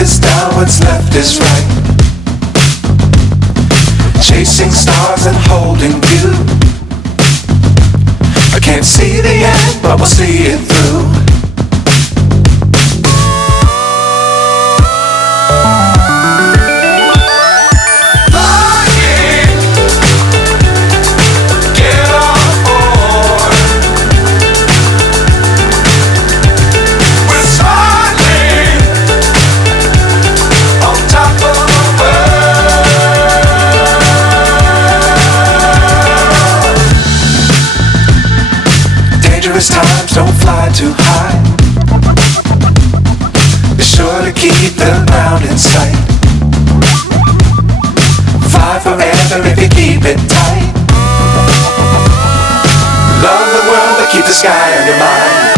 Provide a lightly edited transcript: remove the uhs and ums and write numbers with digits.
is down, what's left is right. Chasing stars and holding you. I can't see the end, but we'll see it through. Times don't fly too high. Be sure to keep the ground in sight. Fly forever if you keep it tight. Love the world but keep the sky on your mind.